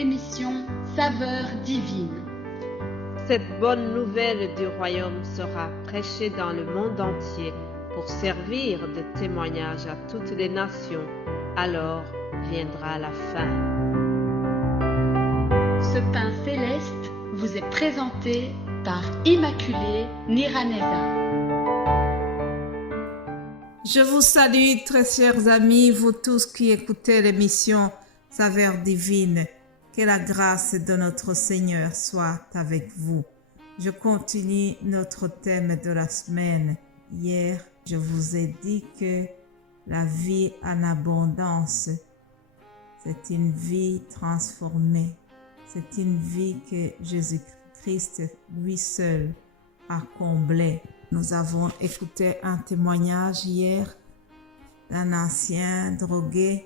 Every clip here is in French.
l'émission Saveurs divines. Cette bonne nouvelle du royaume sera prêchée dans le monde entier pour servir de témoignage à toutes les nations. Alors viendra la fin. Ce pain céleste vous est présenté par Immaculée Niraneza. Je vous salue, très chers amis, vous tous qui écoutez l'émission Saveurs divines. Que la grâce de notre Seigneur soit avec vous. Je continue notre thème de la semaine. Hier, je vous ai dit que la vie en abondance, c'est une vie transformée. C'est une vie que Jésus-Christ, lui seul, a comblée. Nous avons écouté un témoignage hier d'un ancien drogué.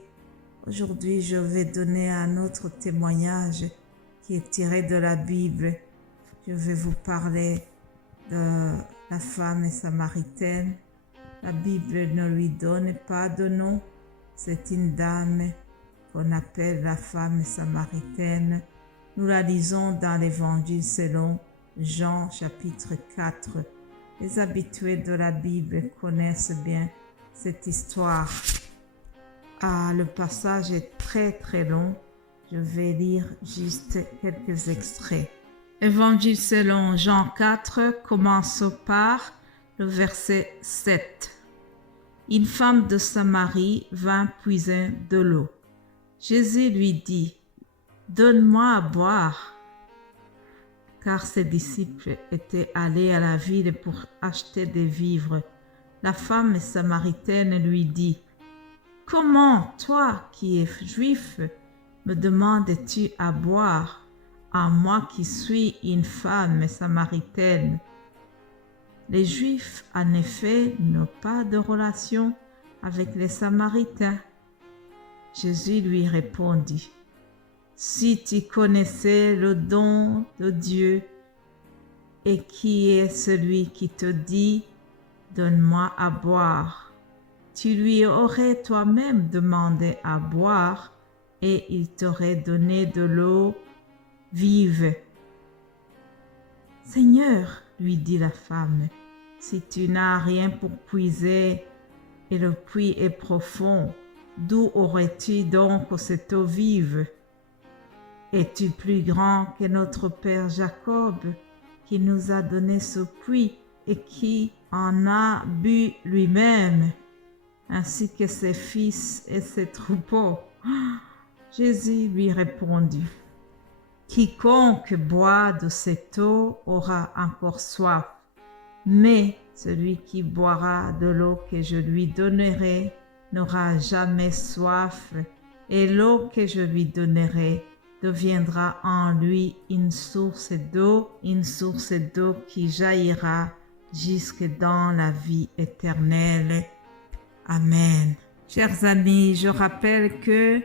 Aujourd'hui, je vais donner un autre témoignage qui est tiré de la Bible. Je vais vous parler de la femme samaritaine. La Bible ne lui donne pas de nom. C'est une dame qu'on appelle la femme samaritaine. Nous la lisons dans l'Évangile selon Jean chapitre 4. Les habitués de la Bible connaissent bien cette histoire. Le passage est très long. Je vais lire juste quelques extraits. Évangile selon Jean 4 commence par le verset 7. Une femme de Samarie vint puiser de l'eau. Jésus lui dit, « Donne-moi à boire. » Car ses disciples étaient allés à la ville pour acheter des vivres. La femme samaritaine lui dit, « Comment, toi qui es juif, me demandes-tu à boire, à moi qui suis une femme samaritaine? » Les Juifs, en effet, n'ont pas de relation avec les Samaritains. Jésus lui répondit, « Si tu connaissais le don de Dieu et qui est celui qui te dit, « Donne-moi à boire », tu lui aurais toi-même demandé à boire et il t'aurait donné de l'eau vive. » « Seigneur, lui dit la femme, si tu n'as rien pour puiser et le puits est profond, d'où aurais-tu donc cette eau vive? Es-tu plus grand que notre père Jacob qui nous a donné ce puits et qui en a bu lui-même, ainsi que ses fils et ses troupeaux? » Jésus lui répondit, « Quiconque boit de cette eau aura encore soif, mais celui qui boira de l'eau que je lui donnerai n'aura jamais soif, et l'eau que je lui donnerai deviendra en lui une source d'eau qui jaillira jusque dans la vie éternelle. Amen. Chers amis, je rappelle que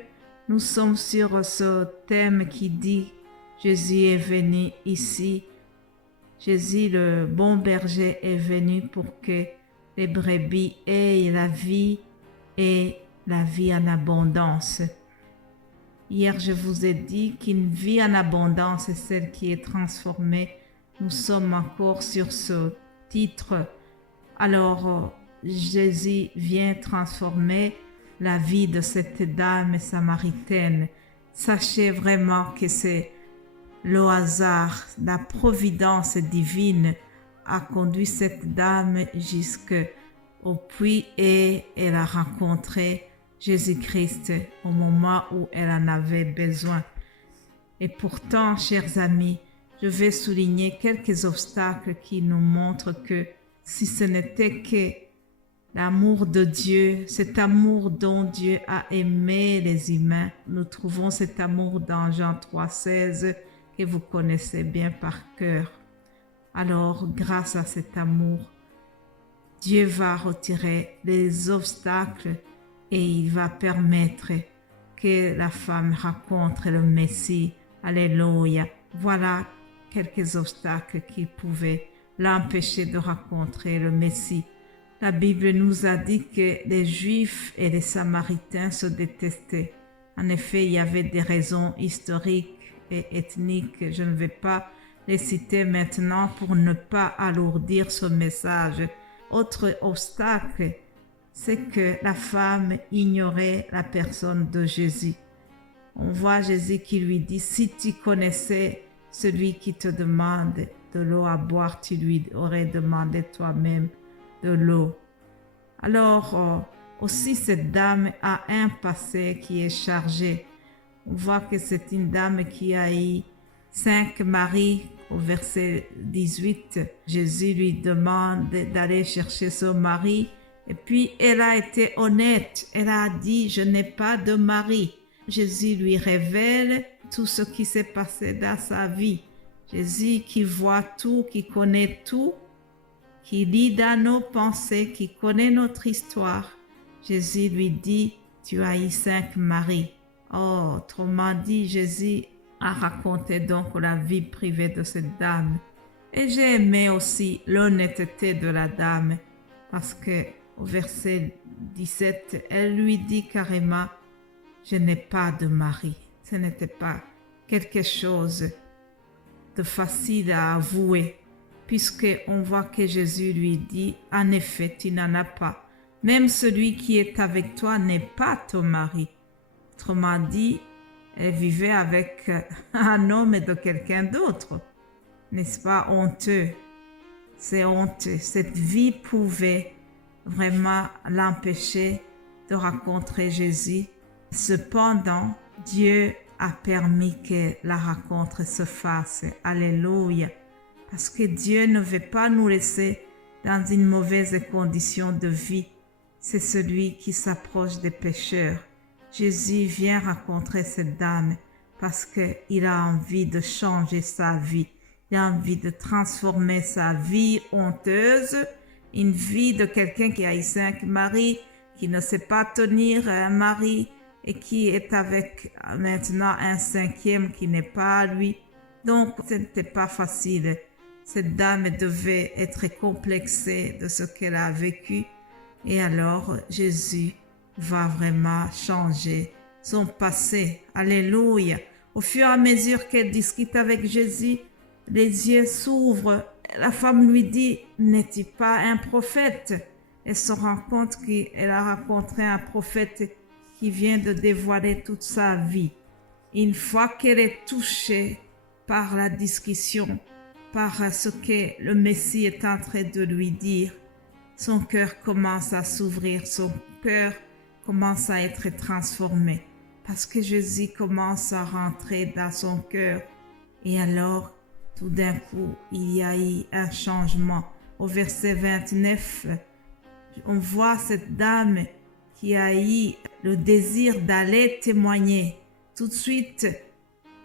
nous sommes sur ce thème qui dit Jésus est venu ici. Jésus, le bon berger, est venu pour que les brebis aient la vie et la vie en abondance. Hier, je vous ai dit qu'une vie en abondance est celle qui est transformée. Nous sommes encore sur ce titre. Alors, Jésus vient transformer la vie de cette dame samaritaine. Sachez vraiment que c'est le hasard, la providence divine a conduit cette dame jusqu'au puits et elle a rencontré Jésus-Christ au moment où elle en avait besoin. Et pourtant, chers amis, je vais souligner quelques obstacles qui nous montrent que si ce n'était que l'amour de Dieu, cet amour dont Dieu a aimé les humains, nous trouvons cet amour dans Jean 3,16 que vous connaissez bien par cœur. Alors, grâce à cet amour, Dieu va retirer les obstacles et il va permettre que la femme rencontre le Messie. Alléluia. Voilà quelques obstacles qui pouvaient l'empêcher de rencontrer le Messie. La Bible nous a dit que les Juifs et les Samaritains se détestaient. En effet, il y avait des raisons historiques et ethniques. Je ne vais pas les citer maintenant pour ne pas alourdir ce message. Autre obstacle, c'est que la femme ignorait la personne de Jésus. On voit Jésus qui lui dit, si tu connaissais celui qui te demande de l'eau à boire, tu lui aurais demandé toi-même de l'eau. Alors, aussi cette dame a un passé qui est chargé. On voit que c'est une dame qui a eu 5 maris. Au verset 18, Jésus lui demande d'aller chercher son mari. Et puis, elle a été honnête. Elle a dit, je n'ai pas de mari. Jésus lui révèle tout ce qui s'est passé dans sa vie. Jésus qui voit tout, qui connaît tout, qui lit dans nos pensées, qui connaît notre histoire. Jésus lui dit, tu as eu 5 maris. Oh, autrement dit, Jésus a raconté donc la vie privée de cette dame. Et j'ai aimé aussi l'honnêteté de la dame, parce que au verset 17, elle lui dit carrément, je n'ai pas de mari. Ce n'était pas quelque chose de facile à avouer, puisqu'on voit que Jésus lui dit, en effet, tu n'en as pas. Même celui qui est avec toi n'est pas ton mari. Autrement dit, elle vivait avec un homme de quelqu'un d'autre. N'est-ce pas honteux? C'est honteux. Cette vie pouvait vraiment l'empêcher de rencontrer Jésus. Cependant, Dieu a permis que la rencontre se fasse. Alléluia. Parce que Dieu ne veut pas nous laisser dans une mauvaise condition de vie. C'est celui qui s'approche des pécheurs. Jésus vient rencontrer cette dame parce qu'il a envie de changer sa vie. Il a envie de transformer sa vie honteuse, une vie de quelqu'un qui a eu 5 maris, qui ne sait pas tenir un mari et qui est avec maintenant un 5e qui n'est pas à lui. Donc, ce n'était pas facile. Cette dame devait être complexée de ce qu'elle a vécu. Et alors, Jésus va vraiment changer son passé. Alléluia. Au fur et à mesure qu'elle discute avec Jésus, les yeux s'ouvrent. La femme lui dit, n'es-tu pas un prophète? Elle se rend compte qu'elle a rencontré un prophète qui vient de dévoiler toute sa vie. Une fois qu'elle est touchée par la discussion, par ce que le Messie est en train de lui dire, son cœur commence à s'ouvrir, son cœur commence à être transformé parce que Jésus commence à rentrer dans son cœur. Et alors, tout d'un coup, il y a eu un changement. Au verset 29, on voit cette dame qui a eu le désir d'aller témoigner. Tout de suite,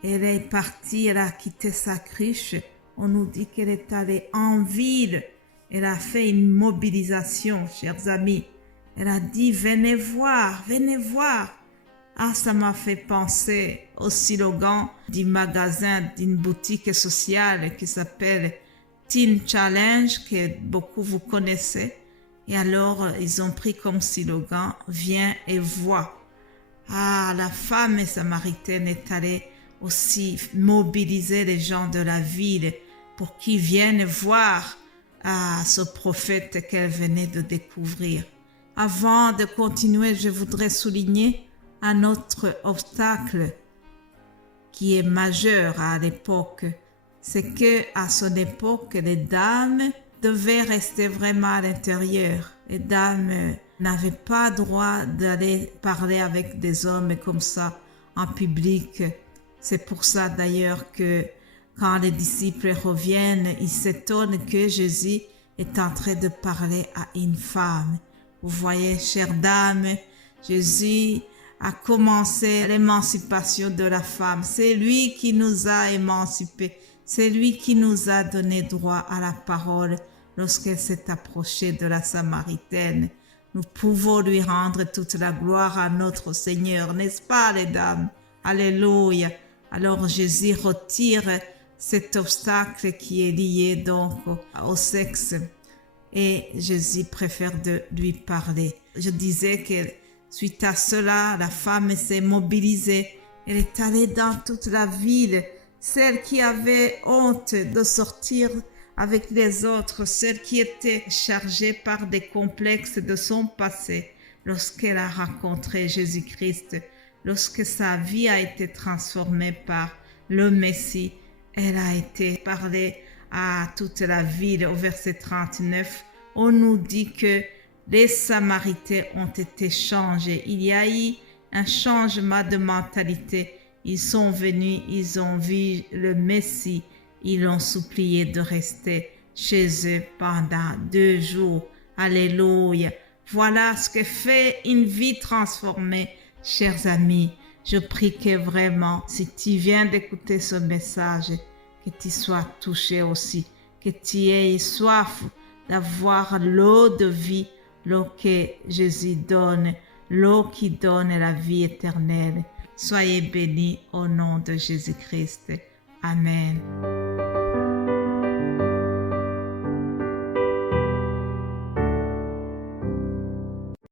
elle est partie, elle a quitté sa cruche. On nous dit qu'elle est allée en ville. Elle a fait une mobilisation, chers amis. Elle a dit, venez voir, venez voir. Ah, ça m'a fait penser au slogan du magasin, d'une boutique sociale qui s'appelle Teen Challenge, que beaucoup vous connaissez. Et alors, ils ont pris comme slogan, viens et vois. Ah, la femme samaritaine est allée aussi mobiliser les gens de la ville pour qu'ils viennent voir ce prophète qu'elle venait de découvrir. Avant de continuer, je voudrais souligner un autre obstacle qui est majeur à l'époque. C'est que à son époque, les dames devaient rester vraiment à l'intérieur. Les dames n'avaient pas droit d'aller parler avec des hommes comme ça en public. C'est pour ça d'ailleurs que quand les disciples reviennent, ils s'étonnent que Jésus est en train de parler à une femme. Vous voyez, chères dames, Jésus a commencé l'émancipation de la femme. C'est lui qui nous a émancipés. C'est lui qui nous a donné droit à la parole lorsqu'elle s'est approchée de la Samaritaine. Nous pouvons lui rendre toute la gloire à notre Seigneur, n'est-ce pas les dames? Alléluia. Alors Jésus retire cet obstacle qui est lié donc au sexe et Jésus préfère de lui parler. Je disais que suite à cela, la femme s'est mobilisée. Elle est allée dans toute la ville celle qui avait honte de sortir avec les autres, celle qui était chargée par des complexes de son passé, lorsqu'elle a rencontré Jésus-Christ, lorsque sa vie a été transformée par le Messie, elle a été parlée à toute la ville. Au verset 39, on nous dit que les Samaritains ont été changés. Il y a eu un changement de mentalité. Ils sont venus, ils ont vu le Messie, ils l'ont supplié de rester chez eux pendant 2 jours. Alléluia. Voilà ce que fait une vie transformée, chers amis. Je prie que vraiment, si tu viens d'écouter ce message, que tu sois touché aussi, que tu aies soif d'avoir l'eau de vie, l'eau que Jésus donne, l'eau qui donne la vie éternelle. Soyez bénis au nom de Jésus-Christ. Amen.